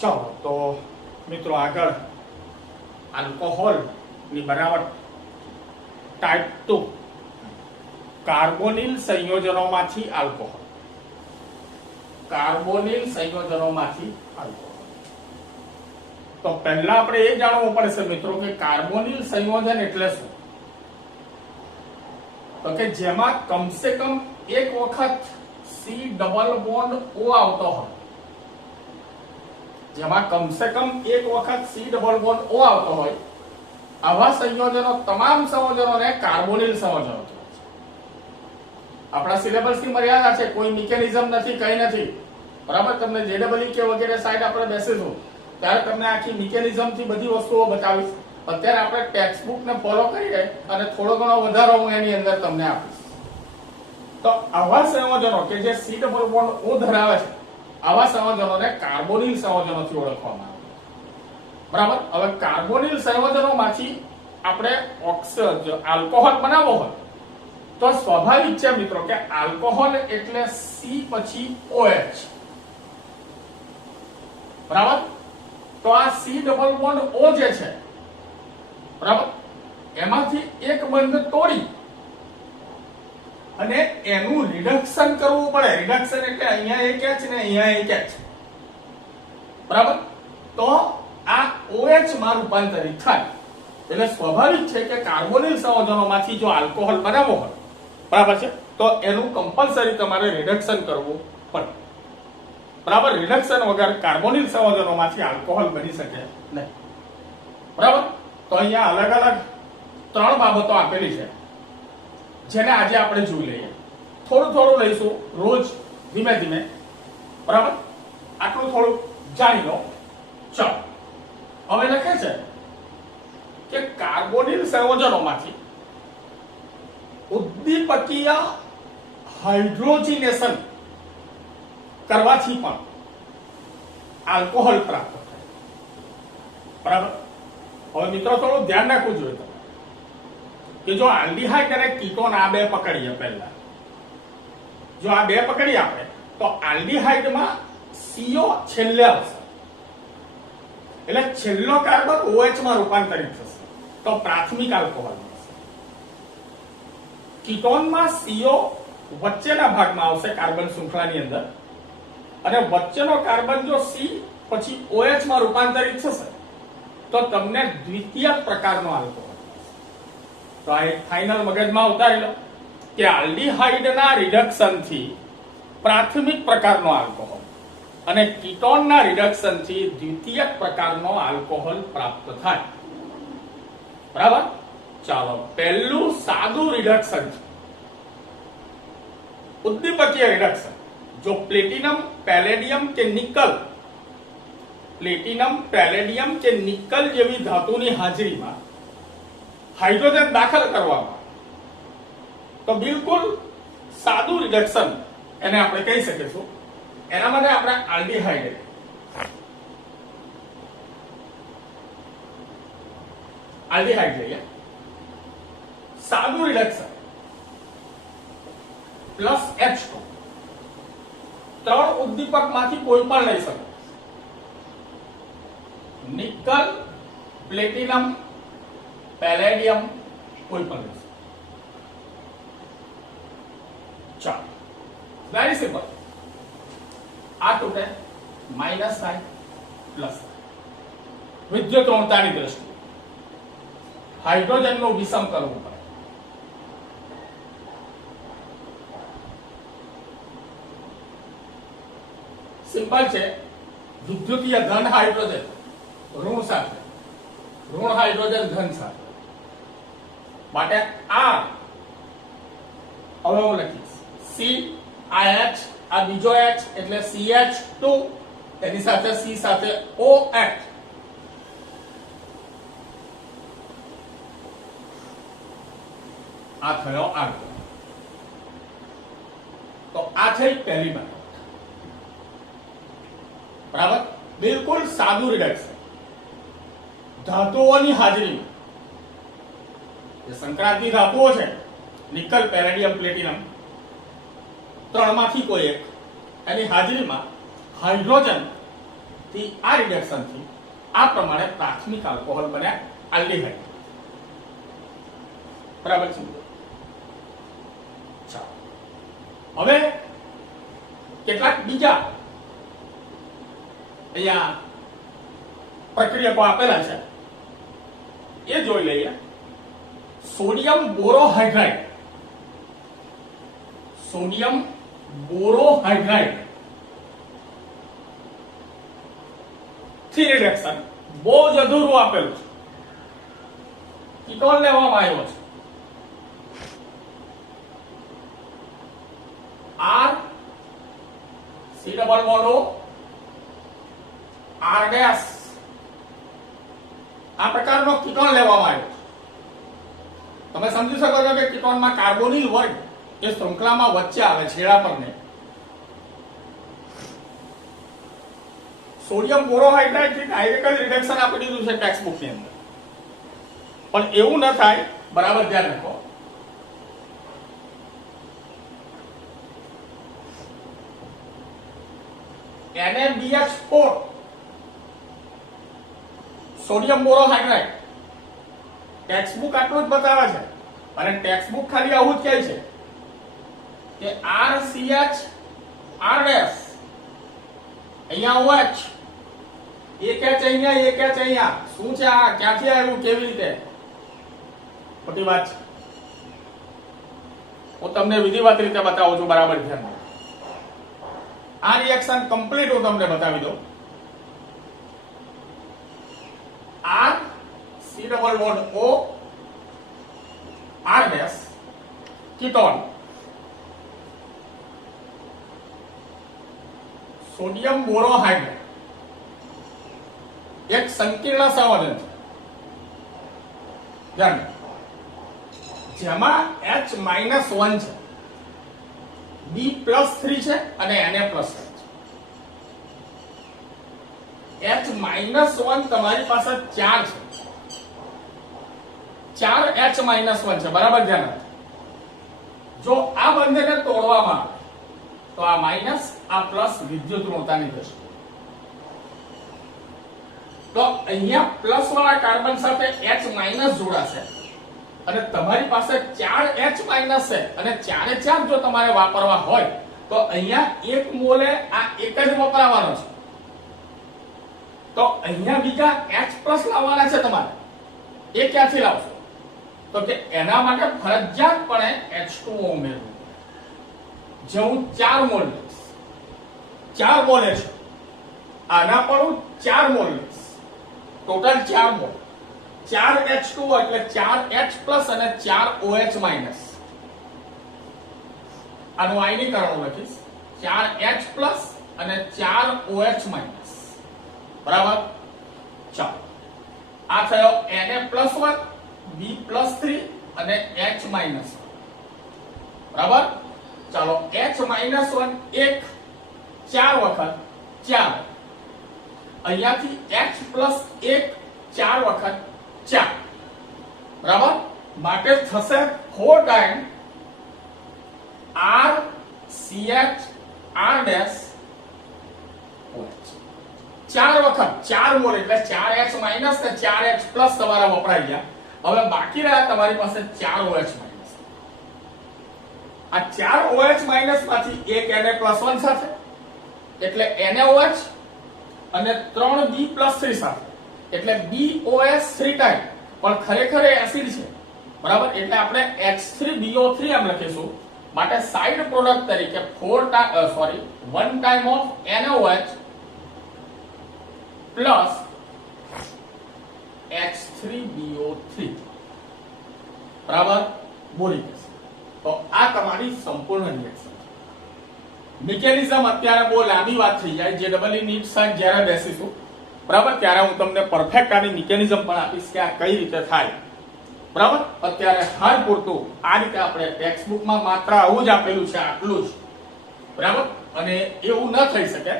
ચાલો તો મિત્રો આગળ આલ્કોહોલની બનાવટ ટાઈપ 2 કાર્બોનિલ સંયોજનોમાંથી આલ્કોહોલ. કાર્બોનિલ સંયોજનોમાંથી આલ્કોહોલ. તો પહેલા આપણે એ જાણવું પડશે મિત્રો કે કાર્બોનિલ સંયોજન એટલે શું. તો કે જેમાં કમસે કમ એક વખત સી ડબલ બોન્ડ ઓ આવતો હોય, જેમાં કમસે કમ એક વખત સી ડબલ બોન્ડ ઓ આવતો હોય, આવા સંયોજનો તમામ સંયોજનોને કાર્બોનિલ સંયોજનો કહેવાય છે. આપણા સિલેબસની મર્યાદા છે, કોઈ મિકેનિઝમ નથી, કઈ નથી, બરાબર. તમને જેડબલઈ કે વગેરે સાઈડ આપણે બેસીશું ત્યારે તમને આખી મિકેનિઝમ થી બધી વસ્તુઓ બતાવીશ. અત્યારે આપણે ટેક્સ્ટ બુક ને ફોલો કરીએ અને થોડો ઘણો વધારો હું એની અંદર તમને આપીશ. તો આવા સંયોજનો કે જે સી ડબલ બોન્ડ ઓ ધરાવે છે, આવા સંયોજનોને કાર્બોનિલ સંયોજનોથી ઓળખવામાં આવે, બરાબર. હવે કાર્બોનિલ સંયોજનોમાંથી આપણે આલ્કોહોલ બનાવવો હોય તો સ્વાભાવિક છે મિત્રો કે આલ્કોહોલ એટલે સી પછી OH, બરાબર. તો આ સી ડબલ બોન્ડ ઓ જે છે, બરાબર, એમાંથી એક બંધ તોડી અને એનું રિડક્શન કરવું પડે. રિડક્શન એટલે અહીંયા એક H ને અહીંયા એક H, બરાબર. તો આ OH માં રૂપાંતરિત થાય. એટલે સ્વાભાવિક છે કે કાર્બોનિલ સંયોજનોમાંથી જો આલ્કોહોલ બનાવવો હોય, બરાબર છે, તો એનું કમ્પલસરી તમારે રિડક્શન કરવું પડે, બરાબર. રિડક્શન વગર કાર્બોનિલ સંયોજનોમાંથી આલ્કોહોલ બની શકે નહીં, બરાબર. તો અહીંયા અલગ અલગ 3 બાબતો આપેલી છે જેને આજે આપણે જોઈ લઈએ. થોડું થોડું લઈશું રોજ, ધીમે ધીમે, બરાબર. આટલું થોડું જાણી લો. ચાલો હવે લખે છે કે કાર્બોનિલ સંયોજનોમાંથી ઉદ્દીપકીય હાઇડ્રોજનેશન કરવાથી પણ આલ્કોહોલ પ્રાપ્ત થાય, બરાબર. હવે મિત્રો થોડું ધ્યાન રાખવું જોઈએ તમે કે જો આલ્ડીહાઇડ અને કીટોન આ બે પકડીએ, પહેલા જો આ બે પકડીએ આપણે, તો આલ્ડીહાઇડમાં CO છેલ્લે આવશે, એટલે છેલ્લો કાર્બન OH માં રૂપાંતરિત થશે, તો પ્રાથમિક આલ્કોહોલ મળશે. કીટોનમાં CO વચ્ચેના ભાગમાં આવશે કાર્બન શૃંખલાની અંદર, અને વચ્ચેનો કાર્બન જો C પછી OH માં રૂપાંતરિત થશે તો તમને દ્વિતીય પ્રકારનો આલ્કોહોલ. તો આ એક ફાઇનલ મગજમાં ઉતારી લો કે આલ્ડીહાઇડના રિડક્શનથી પ્રાથમિક પ્રકારનો આલ્કોહોલ અને કીટોનના રિડક્શનથી દ્વિતીય પ્રકારનો આલ્કોહોલ પ્રાપ્ત થાય, બરાબર. ચાલો પહેલું સાદું રિડક્શન છે, ઉદ્દીપકીય રિડક્શન. જો પ્લેટિનમ, પેલેડિયમ કે નિકલ, પ્લેટિનમ, પેલેડિયમ કે નિકલ જેવી ધાતુની હાજરીમાં હાઇડ્રોજન દાખલ કરવામાં તો બિલકુલ સાદું રિડક્શન એને આપણે કહી શકીશું. એના માટે આપણે આલ્ડીહાઇડ લઈએ. સાદું રિડક્શન પ્લસ H2, 3 ઉદ્દીપક માંથી કોઈ પણ લઈ શકો. નિકલ, પ્લેટિનમ, પેલેડિયમ, કોઈ પણ લઈ શકો. ચાલો વેરી સિમ્પલ. આ તૂટે માઇનસ થાય, પ્લસ થાય. વિદ્યુતઋણતાની દ્રષ્ટિએ હાઇડ્રોજનનું વિષમ કરવું પડે. સિમ્પલ છે. વિદ્યુતીય ધન હાઇડ્રોજન ઋણ સાથે, ઋણ હાઇડ્રોજન ધન સાથે, માટે આ હવે હું લખીશ CH, આ બીજો H એટલે CH2, તેની સાથે C સાથે OH. આ થયો આલ્કોહોલ. તો આ થઈ પહેલી બાબત, બરાબર. બિલકુલ સાદું રિડક્શન ધાતુઓની હાજરીમાં. જે સંક્રાંતિ ધાતુઓ છે, નિકલ, પેલેડિયમ, પ્લેટિનમ, 3 માંથી કોઈ એક, એની હાજરીમાં હાઇડ્રોજન થી આ રિડક્શન થી આ પ્રમાણે પ્રાથમિક આલ્કોહોલ બન્યા આલ્ડીહાઇડ. બરાબર છે. ચાલો હવે કેટલાક બીજા અહીંયા પ્રક્રિયકો આપેલા છે એ જોઈ લઈએ. સોડિયમ બોરોહાઇડ્રાઇડ, સોડિયમ બોરોહાઇડ્રાઇડ થી રિડક્શન બહુ જ અધૂરું આપેલું છે. કીટોન લેવામાં આવ્યો છે R C double bond O R dash, આ પ્રકારનો કીટોન લેવામાં આવ્યો છે. તમે સમજી શકો છો કે કીટોનમાં કાર્બોનિલ વર્ગ એ શૃંખલામાં વચ્ચે આવે છેડા પર ને. સોડિયમ બોરોહાઇડ્રાઇડ થી ડાયરેક્ટ રિડક્શન આપી દીધું છે ટેક્સ્ટ બુક ની અંદર, પણ એવું ન થાય. બરાબર ધ્યાન રાખો. NaBH4 સોડિયમ બોરોહાઇડ્રાઇડ ટેક્સ્ટ બુક આટલું જ બતાવે છે, અને ટેક્સ્ટ બુક ખાલી આવું જ કહે છે કે RCH R ડેશ, અહીંયા OH, એક H અહીંયા, એક H અહીંયા. શું છે આ? ક્યાંથી આવ્યું? કેવી રીતે? ખોટી વાત છે. હું તમને વિધિવત રીતે બતાવું છું. બરાબર ધ્યાન રાખો. આ રિએક્શન કમ્પ્લીટ હું તમને બતાવી દઉં. R C double bond O R dash ketone sodium borohydride એક સંકીર્ણ સંયોજન છે. ધ્યાન રાખો. જેમાં H-1 છે, B+3 છે અને Na+3 છે. H-1 તમારી પાસે 4 છે, 4 H-1 છે. બરાબર ધ્યાન રાખો. જો આ બંનેને તોડવામાં આવે તો આ માઇનસ આ પ્લસ વિદ્યુત ઋણતાની થશે. તો અહીંયા પ્લસ વાળા કાર્બન સાથે H- જોડાશે અને તમારી પાસે 4 H- છે અને 4 જો તમારે વાપરવા હોય તો અહીંયા 1 મોલે આ એક જ વપરાવાનો છે. તો અહીંયા બીજા H+ લાવવાના છે તમારે. એ ક્યાંથી લાવશો? તો કે એના માટે ફરજિયાતપણે H2O ઉમેરવું. જે હું 4 મોલ લઈશ, 4 મોલ છે. આના પણ હું 4 મોલ લઈશ. Total 4 mall. 4 H2O એટલે 4 H+ અને 4 OH-. આનું આયનીકરણ લખીશ 4 H+ અને 4 OH-. બરાબર. ચાલો, આ થયો Na+1 B+3 અને H-. બરાબર. ચાલો, H-1 એક 4 વખત 4, અહીંયાથી H+1 4 વખત 4. બરાબર. માટે થશે 4 time RCH R dash OH. 4 વખત 4 મોલ એટલે 4 H- ને 4 H+ તમારા વપરાઈ ગયા. હવે બાકી રહ્યા તમારી પાસે 4 OH-. આ 4 OH- માંથી એક Na+1 સાથે એટલે NaOH અને 3 B+3 સાથે એટલે BOH3 ટાઈમ, પણ ખરેખર એ એસિડ છે. બરાબર. એટલે આપણે H3BO3 એમ લખીશું. માટે સાઇડ પ્રોડક્ટ તરીકે 1 time of NaOH plus H3BO3. બરાબર. Boric acid. તો આ તમારી સંપૂર્ણ રિએક્શન છે. મિકેનિઝમ અત્યારે બહુ લાંબી વાત થઈ જાય. જે ડબલ નીટ સાઈડ જ્યારે બેસીશું બરાબર ત્યારે હું તમને પરફેક્ટ આની મિકેનિઝમ પણ આપીશ કે આ કઈ રીતે થાય. બરાબર. અત્યારે હાલ પૂરતું આ રીતે આપણે ટેક્સ્ટ બુકમાં માત્ર આવું જ આપેલું છે, આટલું જ. બરાબર. અને એવું ન થઈ શકે,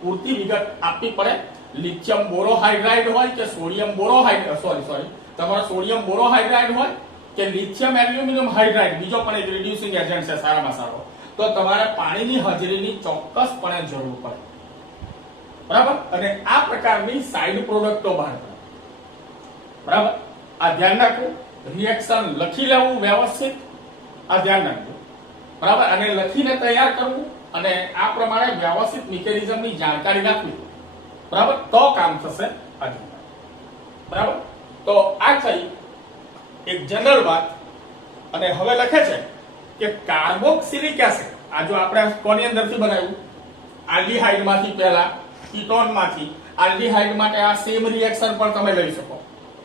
પૂરતી વિગત આપવી પડે. લિથિયમ બોરોહાઇડ્રાઇડ હોય કે સોડિયમ બોરોહાઇડ્રાઇડ, સોરી તમારો સોડિયમ બોરોહાઇડ્રાઇડ હોય કે લિથિયમ એલ્યુમિનિયમ હાઇડ્રાઇડ, બીજો પણ એક રિડ્યુસિંગ એજન્ટ છે સારામાં સારો, તો તમારે પાણીની હાજરીની ચોક્કસપણે જરૂર પડે. બરાબર, અને આ પ્રકારની સાઇડ પ્રોડક્ટો બહાર પડે. બરાબર, આ ધ્યાન રાખવું. રિએક્શન લખી લેવું વ્યવસ્થિત, આ ધ્યાન રાખવું. બરાબર, અને લખીને તૈયાર કરવું અને આ પ્રમાણે વ્યવસ્થિત મિકેનિઝમની જાણકારી રાખવી. બરાબર, તો કામ થશે આજે. બરાબર, તો આ થઈ એક જનરલ વાત. અને હવે લખે છે કે કાર્બોક્સિલિક એસિડ, આ જો આપણે કોની અંદરથી બનાવ્યું, આલ્ડીહાઇડ માંથી, પહેલા કીટોન માંથી આલ્ડીહાઇડ માટે આ સેમ રિએક્શન પણ તમે લઈ શકો.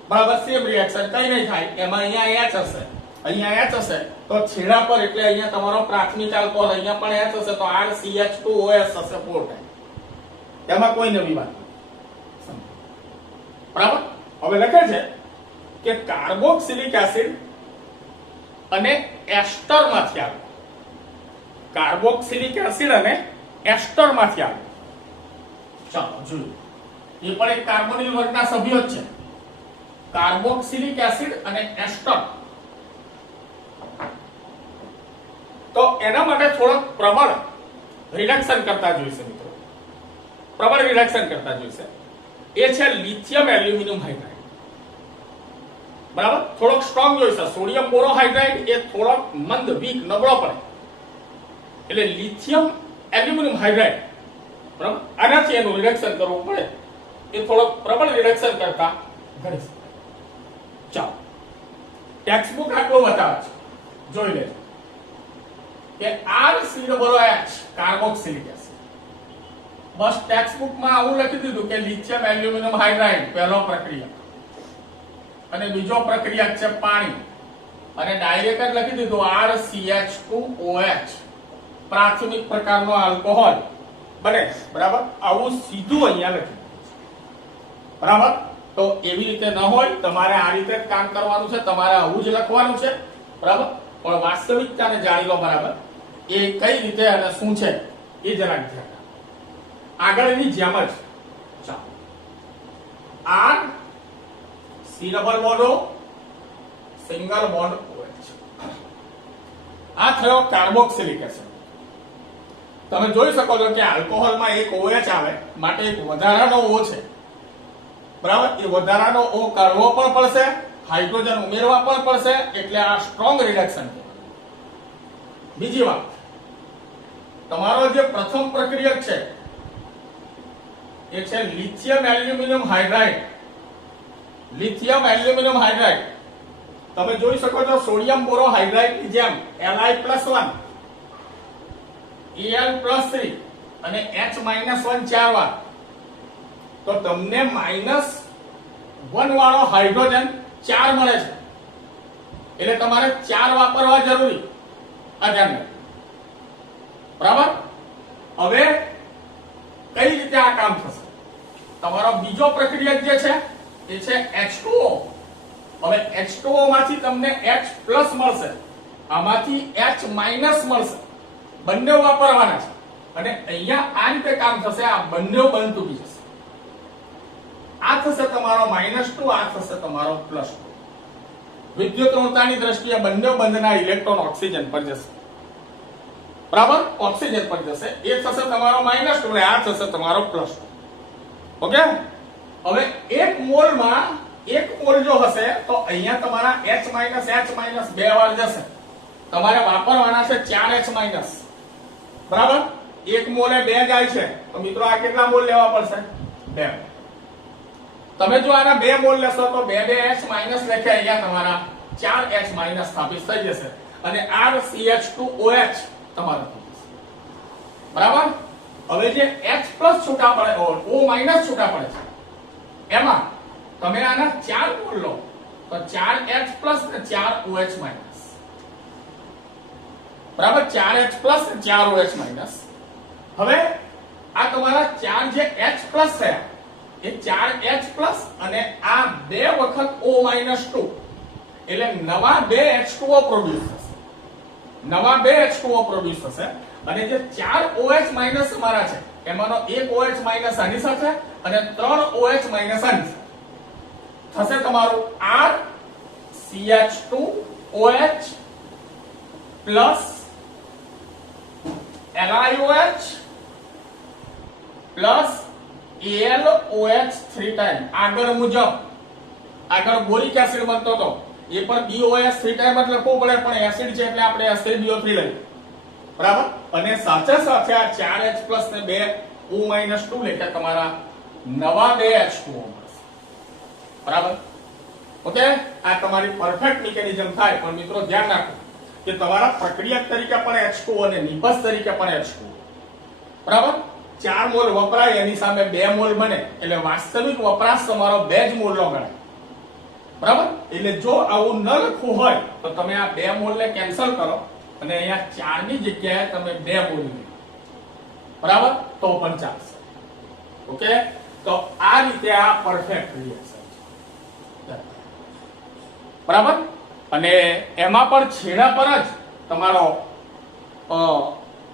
બરાબર, સેમ રિએક્શન કઈ નહીં થાય, એમાં અહીંયા H હશે, અહીંયા H હશે, તો છેડા પર એટલે અહીંયા તમારો પ્રાથમિક આલ્કોહોલ, અહીંયા પણ H હશે, તો RCH2OS હશે 4 ટાઈમ. એમાં કોઈ નવી વાત નથી. બરાબર, હવે લખે છે કે કાર્બોક્સિલિક એસિડ અને એસ્ટર માંથી આવે. કાર્બોક્સિલિક એસિડ અને એસ્ટર માંથી આવે. ચાલો જોઈએ, એ પણ એક કાર્બોનિલ વર્ગના સભ્યો જ છે. કાર્બોક્સિલિક એસિડ અને એસ્ટર. તો એના માટે થોડોક પ્રબળ રિડક્શન કરતા જોઈશે મિત્રો, પ્રબળ રિડક્શન કરતા જોઈશે. એ છે લિથિયમ એલ્યુમિનિયમ હાઇડ્રાઇડ. બરાબર, થોડોક સ્ટ્રોંગ જોઈશે. સોડિયમ બોરોહાઇડ્રાઇડ એ થોડોક મંદ, વીક, નબળો પડે. એટલે લિથિયમ એલ્યુમિનિયમ હાઇડ્રાઇડ, બરાબર, આનાથી એનું રિડક્શન કરવું પડે. એ થોડોક પ્રબળ રિડક્શન કરતા ઘણી શકે. ચાલો, ટેક્સ્ટ બુક આટલો બતાવે છે, જોઈ લેજો કે RCOH કાર્બોક્સિલિક એસિડ. બસ ટેક્સ્ટ બુકમાં આવું લખી દીધું કે લિથિયમ એલ્યુમિનિયમ હાઇડ્રાઇડ પહેલો પ્રક્રિયા, અને બીજો પ્રક્રિયા છે પાણી, અને ડાયરેક્ટ જ લખી દીધું RCH2OH પ્રાથમિક પ્રકારનો આલ્કોહોલ બને. બરાબર, આવું સીધું અહીંયા લખી દીધું. બરાબર, તો એવી રીતે ન હોય, તમારે આ રીતે જ કામ કરવાનું છે, તમારે આવું જ લખવાનું છે. બરાબર, પણ વાસ્તવિકતાને જાણી લો. બરાબર, એ કઈ રીતે અને શું છે એ જરાક ધ્યાન રાખો. આગળની જેમ જ ચાલો, R C double bond O single bond OH. આ થયો કાર્બોક્સિલિક એસિડ. તમે જોઈ શકો છો કે આલ્કોહોલમાં એક OH આવે, માટે એક વધારાનો O છે. બરાબર, એ વધારાનો O કરવો પણ પડશે, હાઇડ્રોજન ઉમેરવા પણ પડશે, એટલે આ સ્ટ્રોંગ રિડક્શન. બીજી વાત, તમારો જે પ્રથમ પ્રક્રિયક છે એ છે lithium aluminium hydride. Lithium aluminium hydride તમે જોઈ શકો છો સોડિયમ બોરોહાઇડ્રાઇડ ની જેમ Li+1 Al+3 અને H-1 ચાર વાર, તો તમને -1 વાળો હાઇડ્રોજન 4 મળે છે. એટલે તમારે 4 વાપરવા જરૂરી. આ ધ્યાન રાખો. બરાબર, હવે કઈ રીતે આ કામ થશે? તમારો બીજો પ્રક્રિયક જે છે એ છે H2O. હવે H2O માંથી તમને H+ મળશે, આમાંથી H- મળશે. બંને વાપરવાના છે, અને અહીંયા આ રીતે કામ થશે. આ બંને બંધ તૂટી જશે. આ થશે તમારો -2, આ થશે તમારો +2. વિદ્યુત ઋણતાની દ્રષ્ટિએ બંને બંધના ઇલેક્ટ્રોન ઓક્સિજન પર જશે. બરાબર, ઓક્સિજન પર જશે. એ થશે તમારો -2 અને આ થશે તમારો +2. ઓકે, હવે એક મોલમાં એક મોલ જો હશે તો અહીંયા તમારા H- બે વાર જશે. તમારે વાપરવાના છે 4H-. બરાબર, એક મોલે 2 જાય છે, તો મિત્રો આ કેટલા મોલ લેવા પડશે? 2. તમે જો આના 2 મોલ લેશો તો 2H- લેખે અહીંયા તમારા 4H- સ્થાપિત થઈ જશે, અને RCH2OH તમારો થઈ જશે. બરાબર, હવે જે H+ છૂટા પડે, O- છૂટા પડે છે, એમાં તમે આના 4 મોલ લો તો 4H+ ને 4OH-. બરાબર, 4H+ ને 4OH-. હવે આ તમારા 4 જે H+ થયા એ 4H+ અને આ 2 વખત O-2, એટલે નવા 2 H2O પ્રોડ્યુસ થશે. નવા 2 H2O પ્રોડ્યુસ થશે, અને જે 4 OH- તમારા છે એમાંનો એક OH- આની સાથે અને 3 OH- આની સાથે થશે તમારું RCH2OH plus LiOH plus AlOH 3 time આગળ મુજબ આગળ બોરિક એસિડ બનતો હતો એ પણ BOH 3 ટાઈમ એટલે લખવું પડે પણ એસિડ છે એટલે આપણે HClBO3 લઈએ બરાબર અને સાથે સાથે આ 4H+ ને 2O-2 એટલે તમારા નવા 2 H2O મળશે બરાબર ઓકે આ તમારી પરફેક્ટ મિકેનિઝમ થાય પણ મિત્રો ધ્યાન રાખો કે તમારા પ્રક્રિયક તરીકે પણ H2O અને નિપજ તરીકે પણ H2O બરાબર 4 મોલ વપરાય એની સામે 2 મોલ બને એટલે વાસ્તવિક વપરાશ તમારો 2 જ મોલ નો ગણાય બરાબર એટલે જો આવું ન લખવું હોય તો તમે આ 2 મોલ ને કેન્સલ કરો અને અહીંયા 4 ની જગ્યાએ તમે 2 મોલ લો બરાબર તો પણ ચાલશે ઓકે તો આ રીતે આ પરફેક્ટ રિએક્શન છે બરાબર અને એમાં પણ છેડા પર જ તમારો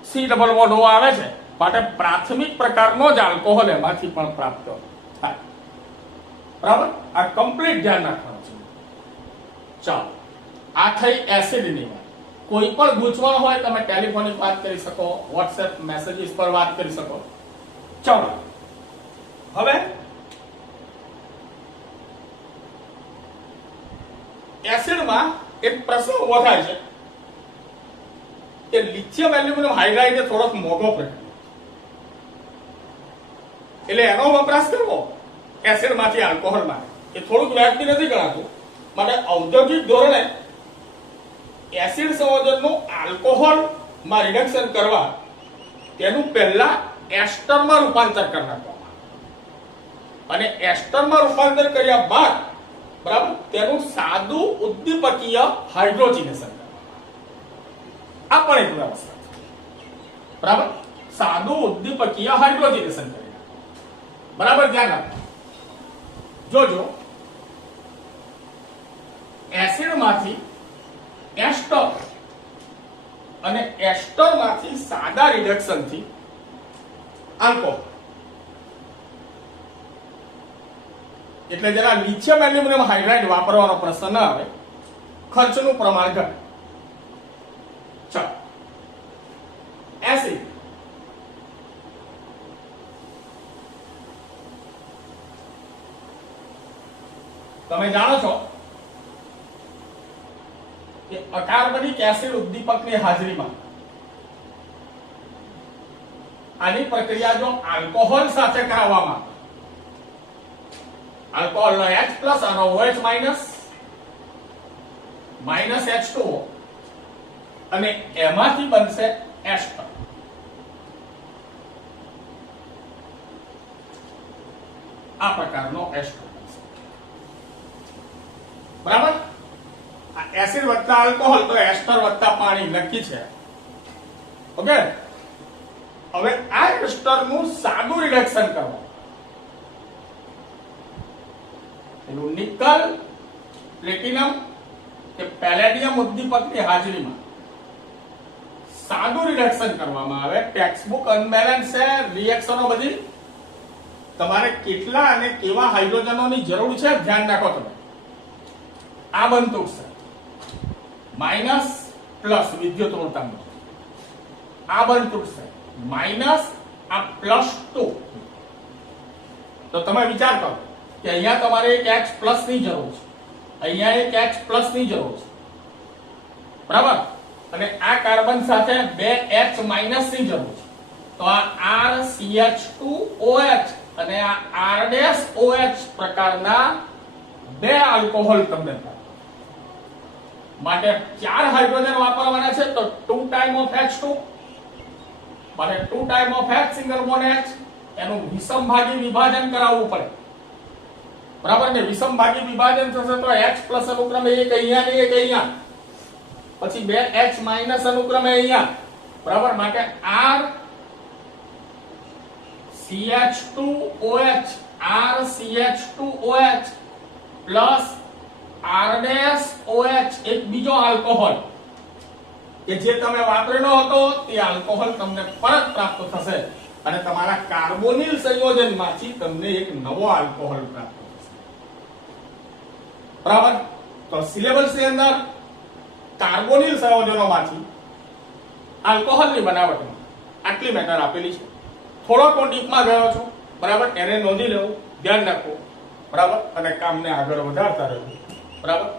C=O આવે છે માટે પ્રાથમિક પ્રકારનો જ આલ્કોહોલ એમાંથી પણ પ્રાપ્ત થાય બરાબર આ કમ્પ્લીટ ધ્યાન રાખવાનું છે ચાલો આ થઈ એસિડની વાત કોઈ પણ ગૂંચવણ હોય તમે ટેલિફોનિક વાત કરી શકો WhatsApp મેસેજીસ પર વાત કરી શકો ચાલો હવે એસિડમાં એક પ્રશ્ન ઉભો થાય છે કે લિથિયમ એલ્યુમિનિયમ હાઇડ્રાઇડ એ થોડોક મોંઘો પડે એટલે એનો વપરાશ કરવો એસિડમાંથી આલ્કોહોલમાં એ થોડુંક વ્યાજબી નથી ગણાતું માટે ઔદ્યોગિક ધોરણે એસિડ સંયોજનનું આલ્કોહોલમાં રિડક્શન કરવા તેનું પહેલા એસ્ટરમાં રૂપાંતર કરી નાખવામાં અને એસ્ટરમાં રૂપાંતર કર્યા બાદ બરાબર તેનું સાદું ઉદ્દીપકીય હાઇડ્રોજનેશન કરવામાં આ પણ એક વ્યવસ્થા બરાબર સાદું ઉદ્દીપકીય હાઇડ્રોજનેશન કરી બરાબર ધ્યાન રાખો જોજો એસિડમાંથી એસ્ટર અને એસ્ટરમાંથી સાદા રિડક્શનથી આલ્કોહોલ એટલે જરા લિથિયમ એલ્યુમિનિયમ હાઇડ્રાઇડ વાપરવાનો પ્રશ્ન ન આવે ખર્ચનું પ્રમાણ ઘટે ચાલો એસિડ તમે જાણો છો કે અકાર્બનિક એસિડ ઉદ્દીપકની હાજરીમાં આની પ્રક્રિયા જો આલ્કોહોલ સાથે કરાવવામાં આલ્કોહોલનો H+ અને OH- H2O અને એમાંથી બનશે એસ્ટર આ પ્રકારનો એસ્ટર બરાબર આ એસિડ વત્તા આલ્કોહોલ તો એસ્ટર વત્તા પાણી નક્કી છે ઓકે હવે આ એસ્ટરનું સાદું રિડક્શન કરવું એનું નિકલ પ્લેટિનમ કે પેલેડિયમ ઉદ્દીપકની હાજરીમાં સાદું રિડક્શન કરવામાં આવે ટેક્સ્ટબુક અનબેલેન્સ છે રિએક્શનો બધી તમારે કેટલા અને કેવા હાઇડ્રોજનોની જરૂર છે ધ્યાન રાખો તમે આ બનતું છે માઇનસ પ્લસ વિદ્યુત ઋણાંક આ બનતું છે માઇનસ આ +2 તો તમે વિચાર કરો કે અહીંયા તમારે એક H+ ની જરૂર છે અહીંયા એક H+ ની જરૂર છે બરાબર અને આ કાર્બન સાથે 2 H- ની જરૂર છે તો આ RCH2OH અને આ R-OH પ્રકારના 2 આલ્કોહોલ તમને માટે 4 હાઇડ્રોજન વાપરવાના છે તો 2 ટાઈમ ઓફ H2 માટે 2 time of H single bond H એનું વિષમભાગી વિભાજન કરાવવું પડે બરાબર ને વિષમભાગી વિભાજન થશે તો H+ અનુક્રમે એક અહીંયા ને એક અહીંયા પછી 2 H- અનુક્રમે અહીંયા બરાબર માટે R CH2OH RCH2OH plus R-OH એક બીજો આલ્કોહોલ કે જે તમે વાપરેલો હતો તે આલ્કોહોલ તમને પરત પ્રાપ્ત થશે અને તમારા કાર્બોનિલ સંયોજનમાંથી તમને એક નવો આલ્કોહોલ પ્રાપ્ત થશે બરાબર તો સિલેબસની અંદર કાર્બોનિલ સંયોજનોમાંથી આલ્કોહોલની બનાવટમાં આટલી મેટર આપેલી છે થોડો ડીપમાં ગયો છું બરાબર, એને નોંધી લેવું, ધ્યાન રાખવું, બરાબર, અને કામને આગળ વધારતા રહેવું, બરાબર.